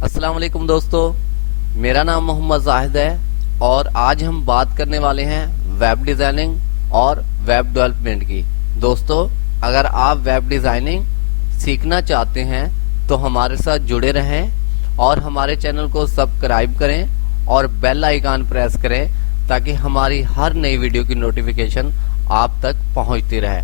अस्सलाम वालेकुम दोस्तों, मेरा नाम मोहम्मद जाहिद है और आज हम बात करने वाले हैं वेब डिज़ाइनिंग और वेब डेवलपमेंट की। दोस्तों, अगर आप वेब डिज़ाइनिंग सीखना चाहते हैं तो हमारे साथ जुड़े रहें और हमारे चैनल को सब्सक्राइब करें और बेल आइकन प्रेस करें ताकि हमारी हर नई वीडियो की नोटिफिकेशन आप तक पहुंचती रहे।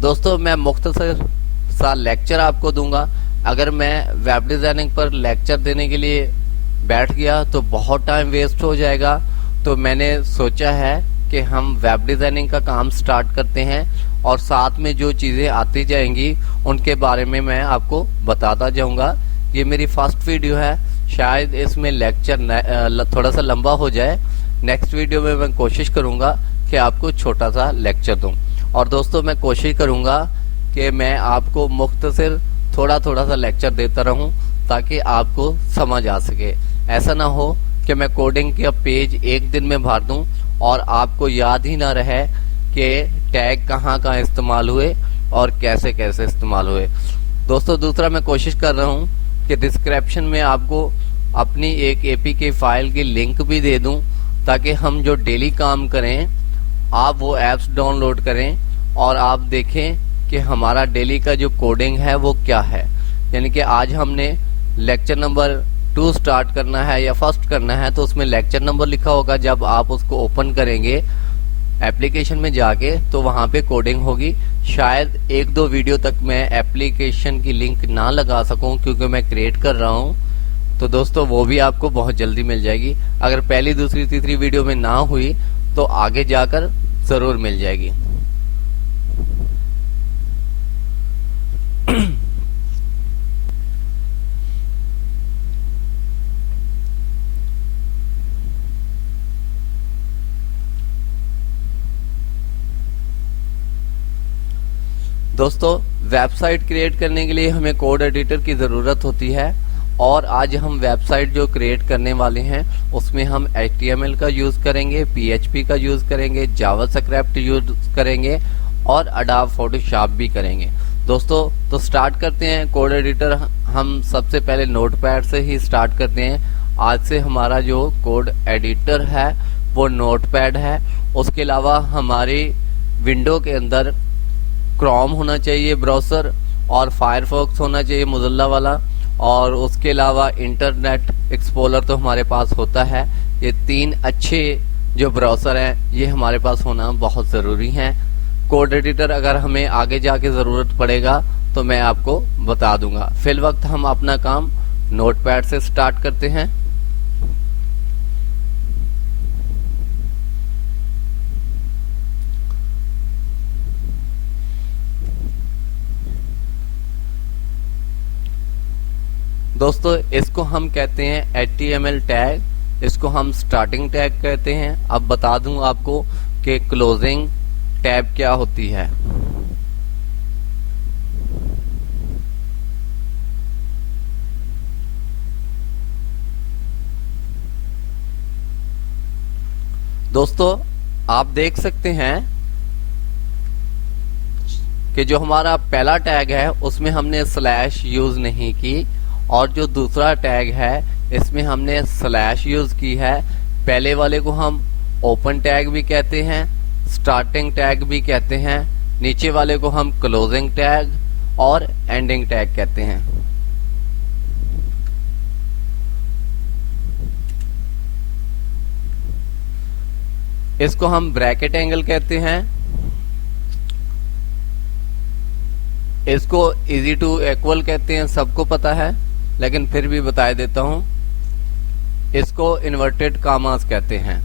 दोस्तों, मैं मुख्तसर सा लेक्चर आपको दूंगा। अगर मैं वेब डिज़ाइनिंग पर लेक्चर देने के लिए बैठ गया तो बहुत टाइम वेस्ट हो जाएगा, तो मैंने सोचा है कि हम वेब डिज़ाइनिंग का काम स्टार्ट करते हैं और साथ में जो चीज़ें आती जाएंगी उनके बारे में मैं आपको बताता जाऊंगा। ये मेरी फर्स्ट वीडियो है, शायद इसमें लेक्चर थोड़ा सा लंबा हो जाए। नेक्स्ट वीडियो में मैं कोशिश करूंगा कि आपको छोटा सा लेक्चर दूं। और दोस्तों, मैं कोशिश करूंगा कि मैं आपको मुख्तसर थोड़ा थोड़ा सा लेक्चर देता रहूं ताकि आपको समझ आ सके। ऐसा ना हो कि मैं कोडिंग का पेज एक दिन में भर दूं और आपको याद ही ना रहे कि टैग कहाँ कहाँ इस्तेमाल हुए और कैसे कैसे इस्तेमाल हुए। दोस्तों, दूसरा मैं कोशिश कर रहा हूं कि डिस्क्रिप्शन में आपको अपनी एक एपीके फाइल की लिंक भी दे दूं ताकि हम जो डेली काम करें आप वो ऐप्स डाउनलोड करें और आप देखें कि हमारा डेली का जो कोडिंग है वो क्या है। यानी कि आज हमने लेक्चर नंबर 2 स्टार्ट करना है या फर्स्ट करना है, तो उसमें लेक्चर नंबर लिखा होगा। जब आप उसको ओपन करेंगे एप्लीकेशन में जाके तो वहां पे कोडिंग होगी। शायद एक दो वीडियो तक मैं एप्लीकेशन की लिंक ना लगा सकूं क्योंकि मैं क्रिएट कर रहा हूं, तो दोस्तों वो भी आपको बहुत जल्दी मिल जाएगी। अगर पहली दूसरी तीसरी वीडियो में ना हुई तो आगे जाकर जरूर मिल जाएगी। दोस्तों, वेबसाइट क्रिएट करने के लिए हमें कोड एडिटर की ज़रूरत होती है और आज हम वेबसाइट जो क्रिएट करने वाले हैं उसमें हम HTML का यूज़ करेंगे, PHP का यूज़ करेंगे, जावास्क्रिप्ट यूज़ करेंगे और अडोब फोटोशॉप भी करेंगे। दोस्तों, तो स्टार्ट करते हैं। कोड एडिटर हम सबसे पहले नोटपैड से ही स्टार्ट करते हैं। आज से हमारा जो कोड एडिटर है वो नोटपैड है। उसके अलावा हमारी विंडो के अंदर क्रोम होना चाहिए ब्राउज़र और फायरफॉक्स होना चाहिए मोज़िला वाला, और उसके अलावा इंटरनेट एक्सप्लोरर तो हमारे पास होता है। ये तीन अच्छे जो ब्राउज़र हैं ये हमारे पास होना बहुत ज़रूरी है। कोड एडिटर अगर हमें आगे जाके ज़रूरत पड़ेगा तो मैं आपको बता दूंगा। फिल वक्त हम अपना काम नोटपैड से स्टार्ट करते हैं। दोस्तों, इसको हम कहते हैं HTML टैग, इसको हम स्टार्टिंग टैग कहते हैं। अब बता दूं आपको कि क्लोजिंग टैब क्या होती है। दोस्तों, आप देख सकते हैं कि जो हमारा पहला टैग है उसमें हमने स्लैश यूज नहीं की और जो दूसरा टैग है इसमें हमने स्लैश यूज की है। पहले वाले को हम ओपन टैग भी कहते हैं, स्टार्टिंग टैग भी कहते हैं। नीचे वाले को हम क्लोजिंग टैग और एंडिंग टैग कहते हैं। इसको हम ब्रैकेट एंगल कहते हैं। इसको इजी टू इक्वल कहते हैं, सबको पता है लेकिन फिर भी बता देता हूं। इसको इन्वर्टेड कामास कहते हैं।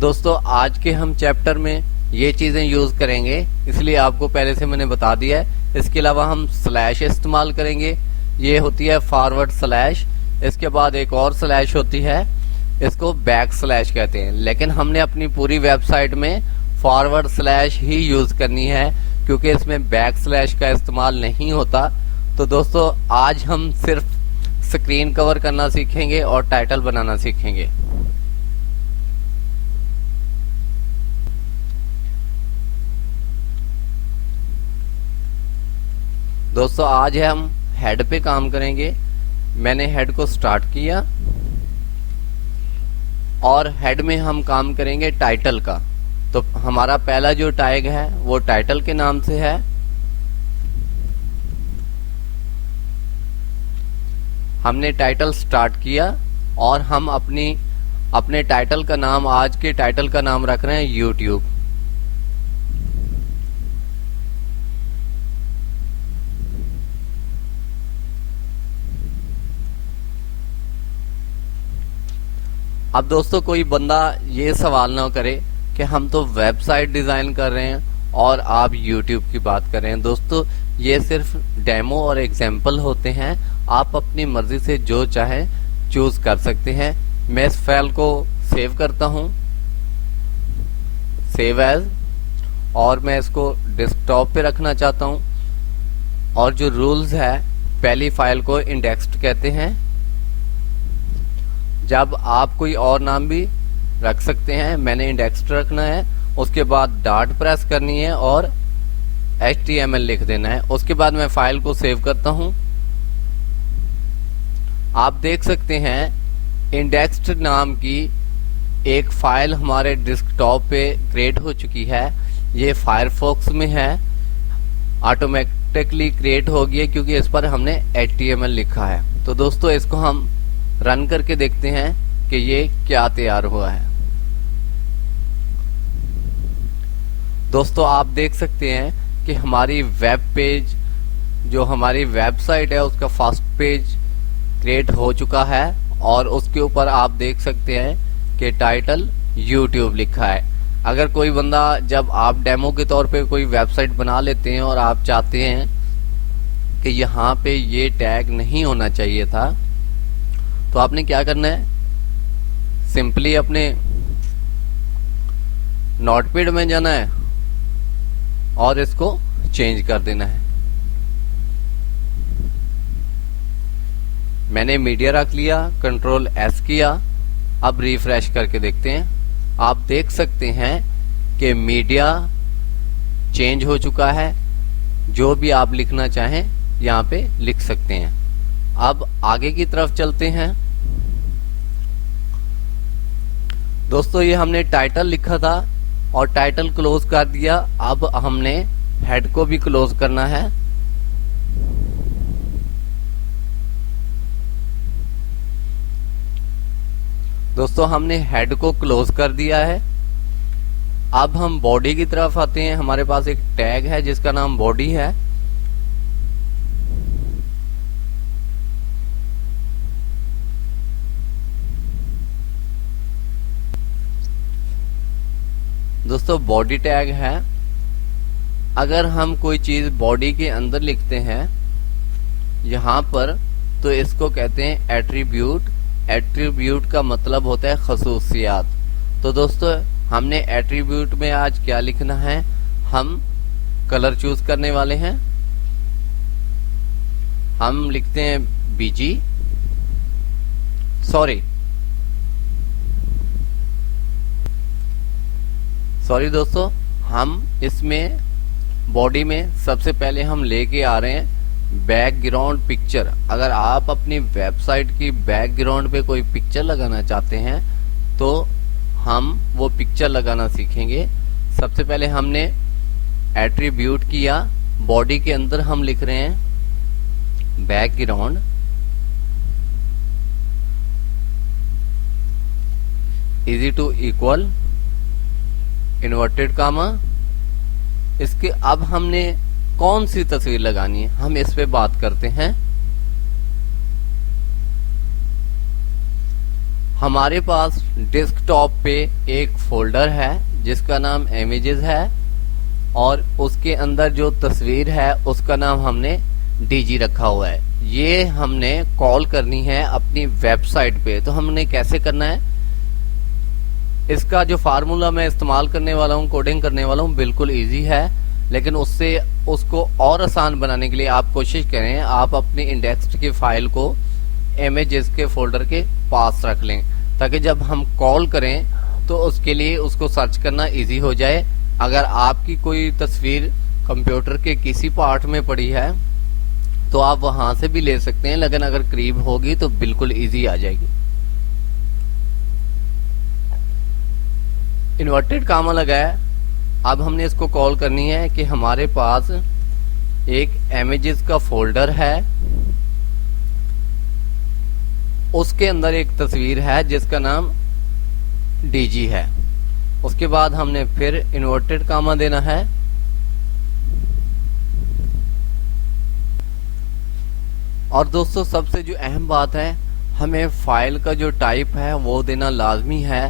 दोस्तों, आज के हम चैप्टर में ये चीजें यूज करेंगे, इसलिए आपको पहले से मैंने बता दिया है। इसके अलावा हम स्लैश इस्तेमाल करेंगे, ये होती है फॉरवर्ड स्लैश। इसके बाद एक और स्लैश होती है, इसको बैक स्लैश कहते हैं। लेकिन हमने अपनी पूरी वेबसाइट में फॉरवर्ड स्लैश ही यूज करनी है क्योंकि इसमें बैक स्लैश का इस्तेमाल नहीं होता। तो दोस्तों, आज हम सिर्फ स्क्रीन कवर करना सीखेंगे और टाइटल बनाना सीखेंगे। दोस्तों, आज हम हेड पे काम करेंगे। मैंने हेड को स्टार्ट किया और हेड में हम काम करेंगे टाइटल का। तो हमारा पहला जो टैग है वो टाइटल के नाम से है। हमने टाइटल स्टार्ट किया और हम अपने टाइटल का नाम, आज के टाइटल का नाम रख रहे हैं यूट्यूब। अब दोस्तों कोई बंदा ये सवाल ना करे कि हम तो वेबसाइट डिजाइन कर रहे हैं और आप YouTube की बात कर रहे हैं। दोस्तों ये सिर्फ डेमो और एग्जाम्पल होते हैं, आप अपनी मर्जी से जो चाहें चूज कर सकते हैं। मैं इस फाइल को सेव करता हूं, सेव एज, और मैं इसको डेस्कटॉप पे रखना चाहता हूं। और जो रूल्स है, पहली फाइल को इंडेक्स्ड कहते हैं। जब आप कोई और नाम भी रख सकते हैं, मैंने इंडेक्स्ड रखना है। उसके बाद डॉट प्रेस करनी है और HTML लिख देना है। उसके बाद मैं फाइल को सेव करता हूं। आप देख सकते हैं इंडेक्स्ड नाम की एक फाइल हमारे डेस्कटॉप पे क्रिएट हो चुकी है। ये फायरफॉक्स में है, ऑटोमेटिकली क्रिएट हो गई है क्योंकि इस पर हमने HTML लिखा है। तो दोस्तों इसको हम रन करके देखते हैं कि ये क्या तैयार हुआ है। दोस्तों आप देख सकते हैं कि हमारी वेब पेज, जो हमारी वेबसाइट है, उसका फर्स्ट पेज क्रिएट हो चुका है और उसके ऊपर आप देख सकते हैं कि टाइटल YouTube लिखा है। अगर कोई बंदा, जब आप डेमो के तौर पे कोई वेबसाइट बना लेते हैं और आप चाहते हैं कि यहाँ पे ये टैग नहीं होना चाहिए था, तो आपने क्या करना है, सिंपली अपने नोटपैड में जाना है और इसको चेंज कर देना है। मैंने मीडिया रख लिया, कंट्रोल S किया। अब रिफ्रेश करके देखते हैं। आप देख सकते हैं कि मीडिया चेंज हो चुका है। जो भी आप लिखना चाहें यहाँ पे लिख सकते हैं। अब आगे की तरफ चलते हैं। दोस्तों ये हमने टाइटल लिखा था और टाइटल क्लोज कर दिया। अब हमने हेड को भी क्लोज करना है। दोस्तों हमने हेड को क्लोज कर दिया है। अब हम बॉडी की तरफ आते हैं। हमारे पास एक टैग है जिसका नाम बॉडी है। दोस्तों बॉडी टैग है। अगर हम कोई चीज बॉडी के अंदर लिखते हैं यहाँ पर, तो इसको कहते हैं एट्रीब्यूट। एट्रीब्यूट का मतलब होता है खसूसियात। तो दोस्तों हमने एट्रीब्यूट में आज क्या लिखना है, हम कलर चूज करने वाले हैं। हम लिखते हैं BG, सॉरी दोस्तों, हम इसमें बॉडी में सबसे पहले हम लेके आ रहे हैं बैकग्राउंड पिक्चर। अगर आप अपनी वेबसाइट की बैकग्राउंड पे कोई पिक्चर लगाना चाहते हैं तो हम वो पिक्चर लगाना सीखेंगे। सबसे पहले हमने एट्रीब्यूट किया, बॉडी के अंदर हम लिख रहे हैं background, is to equal inverted comma. इसके अब हमने कौन सी तस्वीर लगानी है, हम इस पे बात करते हैं। हमारे पास डेस्कटॉप पे एक फोल्डर है जिसका नाम इमेजेस है और उसके अंदर जो तस्वीर है उसका नाम हमने DG रखा हुआ है। ये हमने कॉल करनी है अपनी वेबसाइट पे। तो हमने कैसे करना है, इसका जो फार्मूला मैं इस्तेमाल करने वाला हूँ, कोडिंग करने वाला हूँ, बिल्कुल इजी है। लेकिन उसको और आसान बनाने के लिए आप कोशिश करें, आप अपनी इंडेक्स्ड की फाइल को इमेजेस के फोल्डर के पास रख लें, ताकि जब हम कॉल करें तो उसके लिए उसको सर्च करना इजी हो जाए। अगर आपकी कोई तस्वीर कंप्यूटर के किसी पार्ट में पड़ी है तो आप वहां से भी ले सकते हैं, लेकिन अगर करीब होगी तो बिल्कुल इजी आ जाएगी। इन्वर्टेड कामा लगा है। अब हमने इसको कॉल करनी है कि हमारे पास एक इमेजेस का फोल्डर है, उसके अंदर एक तस्वीर है जिसका नाम डीजी है। उसके बाद हमने फिर इन्वर्टेड कामा देना है और दोस्तों सबसे जो अहम बात है, हमें फाइल का जो टाइप है वो देना लाजमी है।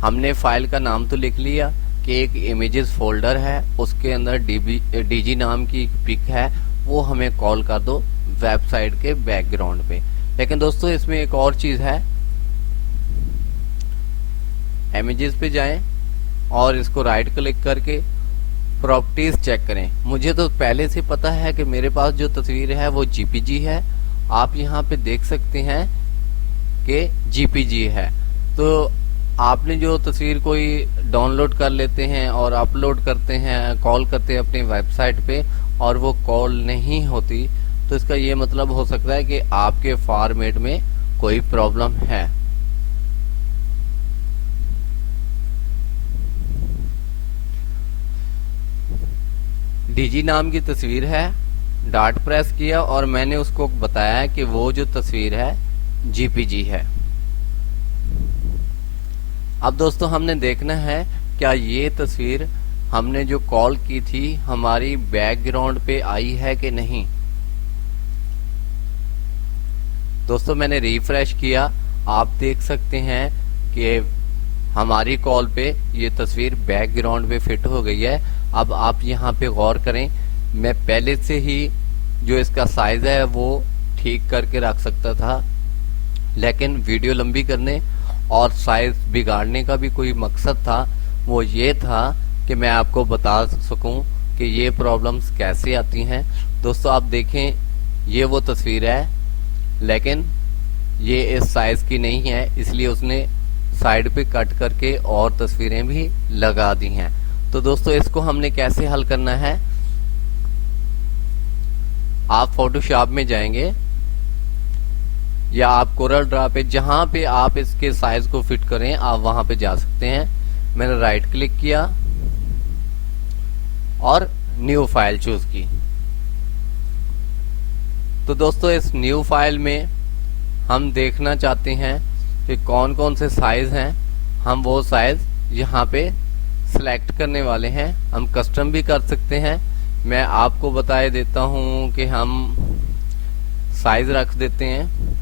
हमने फाइल का नाम तो लिख लिया कि एक इमेजेस फोल्डर है, उसके अंदर डीजी नाम की पिक है, वो हमें कॉल कर दो वेबसाइट के बैकग्राउंड पे। लेकिन दोस्तों इसमें एक और चीज है, इमेजेस पे जाएं और इसको राइट क्लिक करके प्रॉपर्टीज चेक करें। मुझे तो पहले से पता है कि मेरे पास जो तस्वीर है वो जीपीजी है। आप यहाँ पे देख सकते हैं कि जीपीजी है। तो आपने जो तस्वीर कोई डाउनलोड कर लेते हैं और अपलोड करते हैं, कॉल करते हैं अपनी वेबसाइट पे और वो कॉल नहीं होती, तो इसका ये मतलब हो सकता है कि आपके फॉर्मेट में कोई प्रॉब्लम है। डीजी नाम की तस्वीर है, डॉट प्रेस किया और मैंने उसको बताया कि वो जो तस्वीर है जीपीजी है। अब दोस्तों हमने देखना है क्या ये तस्वीर हमने जो कॉल की थी हमारी बैकग्राउंड पे आई है कि नहीं। दोस्तों मैंने रिफ्रेश किया, आप देख सकते हैं कि हमारी कॉल पे ये तस्वीर बैकग्राउंड पे फिट हो गई है। अब आप यहाँ पे गौर करें, मैं पहले से ही जो इसका साइज है वो ठीक करके रख सकता था, लेकिन वीडियो लंबी करने और साइज बिगाड़ने का भी कोई मकसद था। वो ये था कि मैं आपको बता सकूं कि ये प्रॉब्लम्स कैसे आती हैं। दोस्तों आप देखें, ये वो तस्वीर है लेकिन ये इस साइज की नहीं है, इसलिए उसने साइड पे कट करके और तस्वीरें भी लगा दी हैं। तो दोस्तों इसको हमने कैसे हल करना है, आप फोटोशॉप में जाएंगे या आप कोरल ड्रा पे, जहां पे आप इसके साइज को फिट करें आप वहां पे जा सकते हैं। मैंने राइट क्लिक किया और न्यू फाइल चूज की। तो दोस्तों इस न्यू फाइल में हम देखना चाहते हैं कि कौन कौन से साइज हैं। हम वो साइज यहाँ पे सिलेक्ट करने वाले हैं। हम कस्टम भी कर सकते हैं। मैं आपको बताए देता हूं कि हम साइज रख देते हैं।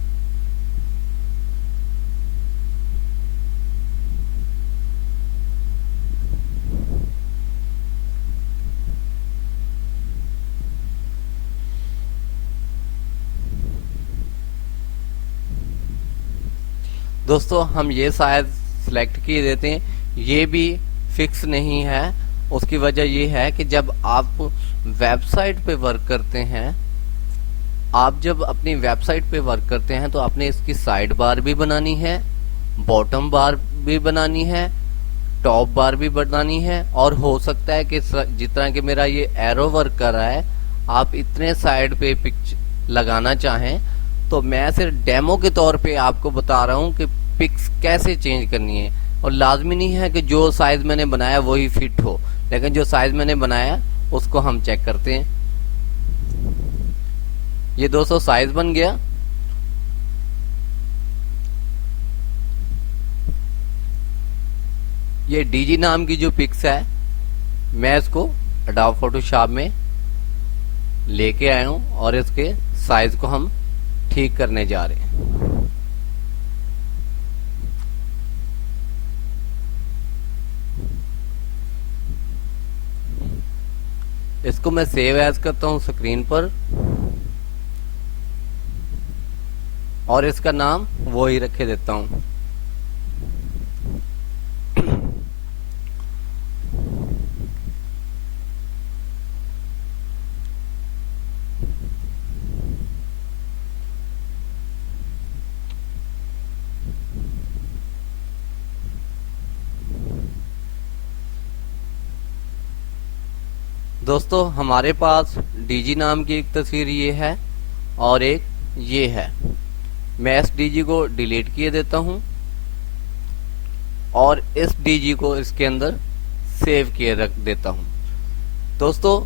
दोस्तों हम ये साइज सिलेक्ट किए देते हैं, ये भी फिक्स नहीं है। उसकी वजह ये है कि जब आप वेबसाइट पे वर्क करते हैं, आप जब अपनी वेबसाइट पे वर्क करते हैं तो आपने इसकी साइड बार भी बनानी है, बॉटम बार भी बनानी है, टॉप बार भी बनानी है, और हो सकता है कि जितना कि मेरा ये एरो वर्क कर रहा है आप इतने साइड पे पिक्च लगाना चाहें। तो मैं सिर्फ डेमो के तौर पे आपको बता रहा हूं कि पिक्स कैसे चेंज करनी है, और लाजमी नहीं है कि जो साइज मैंने बनाया वही फिट हो, लेकिन जो साइज मैंने बनाया उसको हम चेक करते हैं। ये 200 साइज बन गया। ये डीजी नाम की जो पिक्स है मैं इसको एडोब फोटोशॉप में लेके आया हूं और इसके साइज को हम ठीक करने जा रहे हैं। इसको मैं सेव एज करता हूं स्क्रीन पर और इसका नाम वो ही रखे देता हूं। दोस्तों हमारे पास डीजी नाम की एक तस्वीर ये है, और एक ये है। मैं इस डीजी को डिलीट किए देता हूं और इस डीजी को इसके अंदर सेव किए रख देता हूं। दोस्तों,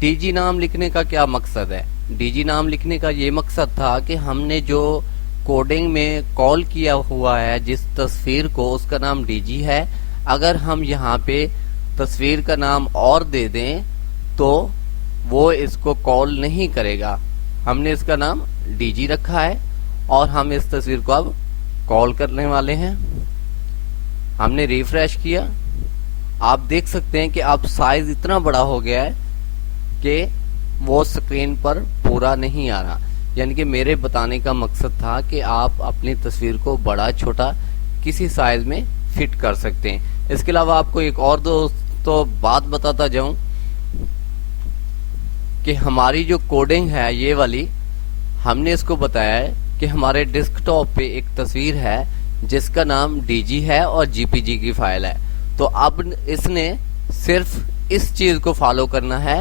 डीजी नाम लिखने का क्या मकसद है? डीजी नाम लिखने का ये मकसद था कि हमने जो कोडिंग में कॉल किया हुआ है जिस तस्वीर को, उसका नाम डीजी है। अगर हम यहाँ पे तस्वीर का नाम और दे दें तो वो इसको कॉल नहीं करेगा। हमने इसका नाम डीजी रखा है और हम इस तस्वीर को अब कॉल करने वाले हैं। हमने रिफ्रेश किया, आप देख सकते हैं कि अब साइज इतना बड़ा हो गया है कि वो स्क्रीन पर पूरा नहीं आ रहा। यानी कि मेरे बताने का मकसद था कि आप अपनी तस्वीर को बड़ा छोटा किसी साइज में फिट कर सकते हैं। इसके अलावा आपको एक और दोस्तों बात बताता जाऊं कि हमारी जो कोडिंग है ये वाली, हमने इसको बताया है कि हमारे डेस्कटॉप पे एक तस्वीर है जिसका नाम डीजी है और जीपीजी की फाइल है। तो अब इसने सिर्फ इस चीज को फॉलो करना है।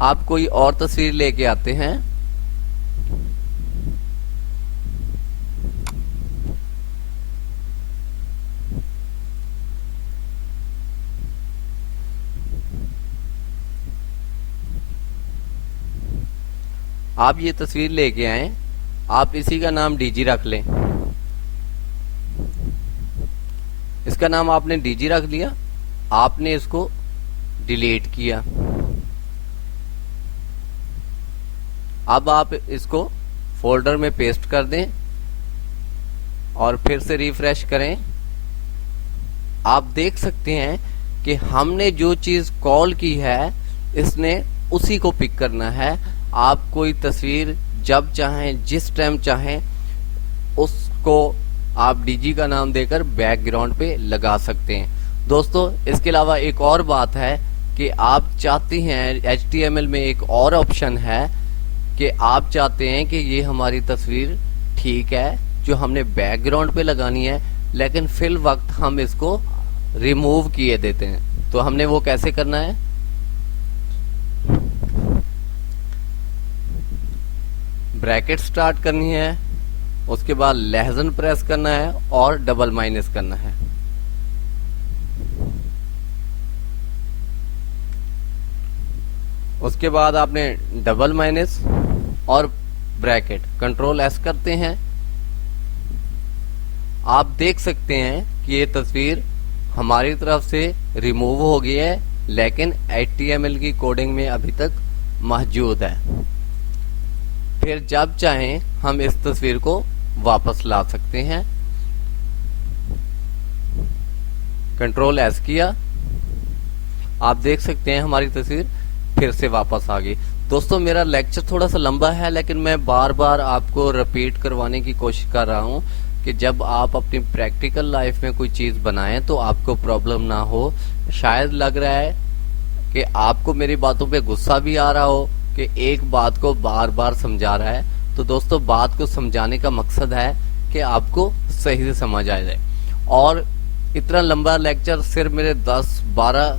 आप कोई और तस्वीर लेके आते हैं, आप ये तस्वीर लेके आए, आप इसी का नाम डीजी रख लें। इसका नाम आपने डीजी रख लिया, आपने इसको डिलीट किया। अब आप इसको फोल्डर में पेस्ट कर दें और फिर से रिफ्रेश करें। आप देख सकते हैं कि हमने जो चीज कॉल की है इसने उसी को पिक करना है। आप कोई तस्वीर जब चाहें, जिस टाइम चाहें, उसको आप डीजी का नाम देकर बैकग्राउंड पे लगा सकते हैं। दोस्तों, इसके अलावा एक और बात है कि आप चाहते हैं, HTML में एक और ऑप्शन है कि आप चाहते हैं कि ये हमारी तस्वीर ठीक है जो हमने बैकग्राउंड पे लगानी है, लेकिन फिल वक्त हम इसको रिमूव किए देते हैं। तो हमने वो कैसे करना है? ब्रैकेट स्टार्ट करनी है, उसके बाद लहजन प्रेस करना है और डबल माइनस करना है। उसके बाद आपने डबल माइनस और ब्रैकेट, कंट्रोल एस करते हैं। आप देख सकते हैं कि ये तस्वीर हमारी तरफ से रिमूव हो गई है, लेकिन HTML की कोडिंग में अभी तक मौजूद है। फिर जब चाहें हम इस तस्वीर को वापस ला सकते हैं। कंट्रोल एस किया, आप देख सकते हैं हमारी तस्वीर फिर से वापस आ गई। दोस्तों, मेरा लेक्चर थोड़ा सा लंबा है, लेकिन मैं बार बार आपको रिपीट करवाने की कोशिश कर रहा हूं कि जब आप अपनी प्रैक्टिकल लाइफ में कोई चीज बनाएं तो आपको प्रॉब्लम ना हो। शायद लग रहा है कि आपको मेरी बातों पे गुस्सा भी आ रहा हो कि एक बात को बार बार समझा रहा है। तो दोस्तों, बात को समझाने का मकसद है कि आपको सही से समझ आ जाए। और इतना लंबा लेक्चर सिर्फ मेरे 10-12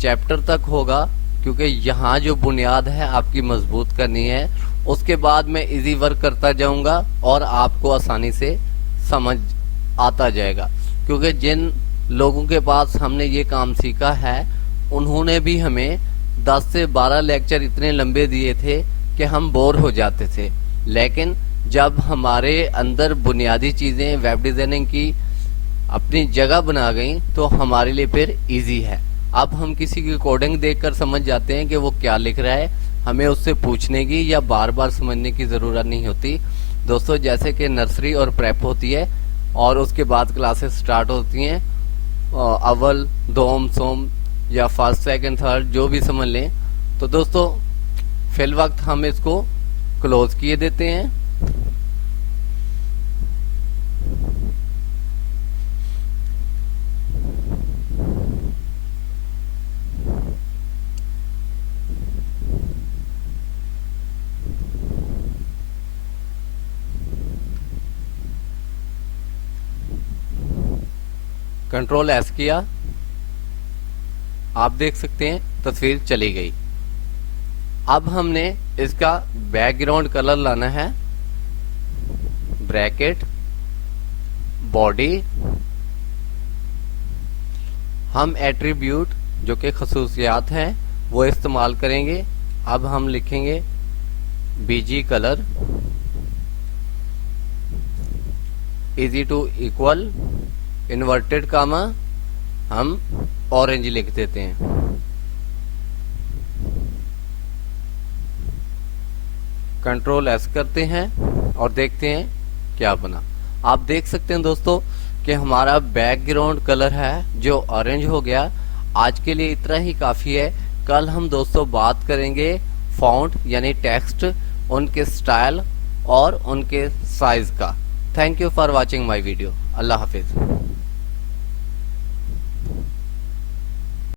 चैप्टर तक होगा, क्योंकि यहाँ जो बुनियाद है आपकी मजबूत करनी है। उसके बाद मैं इजी वर्क करता जाऊंगा और आपको आसानी से समझ आता जाएगा। क्योंकि जिन लोगों के पास हमने ये काम सीखा है उन्होंने भी हमें 10 से 12 लेक्चर इतने लंबे दिए थे कि हम बोर हो जाते थे। लेकिन जब हमारे अंदर बुनियादी चीजें वेब डिजाइनिंग की अपनी जगह बना गई तो हमारे लिए फिर इजी है। अब हम किसी की कोडिंग देखकर समझ जाते हैं कि वो क्या लिख रहा है, हमें उससे पूछने की या बार बार समझने की जरूरत नहीं होती। दोस्तों, जैसे कि नर्सरी और प्रेप होती है और उसके बाद क्लासेस स्टार्ट होती हैं, अव्वल, दोम, सोम या फर्स्ट, सेकंड, थर्ड, जो भी समझ लें। तो दोस्तों, फिल वक्त हम इसको क्लोज किए देते हैं। कंट्रोल एस किया, आप देख सकते हैं तस्वीर चली गई। अब हमने इसका बैकग्राउंड कलर लाना है, ब्रैकेट बॉडी, हम एट्रीब्यूट जो कि खसूसियात हैं वो इस्तेमाल करेंगे। अब हम लिखेंगे BG colour is to equal inverted comma, हम ऑरेंज लिख देते हैं। कंट्रोल एस करते हैं और देखते हैं क्या बना। आप देख सकते हैं दोस्तों कि हमारा बैकग्राउंड कलर है जो ऑरेंज हो गया। आज के लिए इतना ही काफी है। कल हम दोस्तों बात करेंगे फॉन्ट यानी टेक्स्ट, उनके स्टाइल और उनके साइज का। Thank you for watching my video. Allah Hafiz.